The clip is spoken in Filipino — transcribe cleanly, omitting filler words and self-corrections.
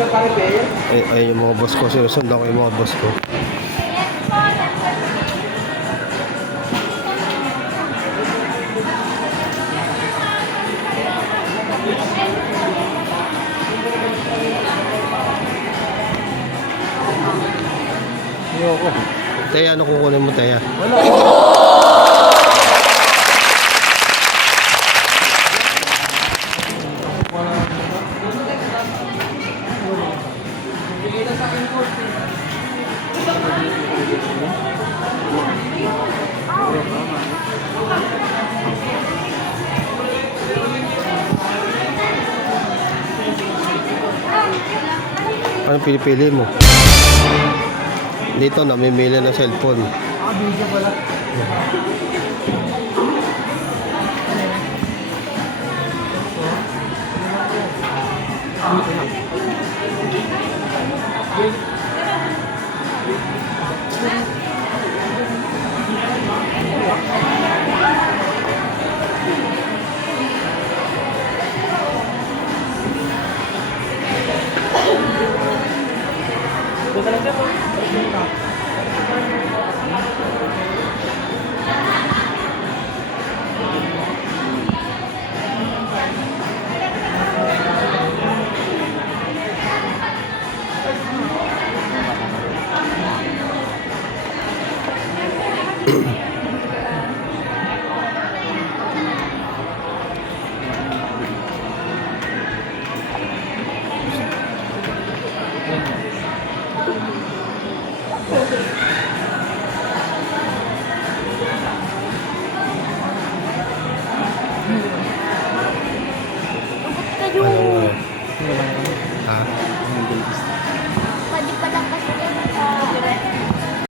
Ay, yung mga boss ko. Sinusundan ko yung mga boss ko. Teya, ano kukunin mo, Teya? Anong pinipili mo? Dito, namimili ng cellphone. Video pala. Ha?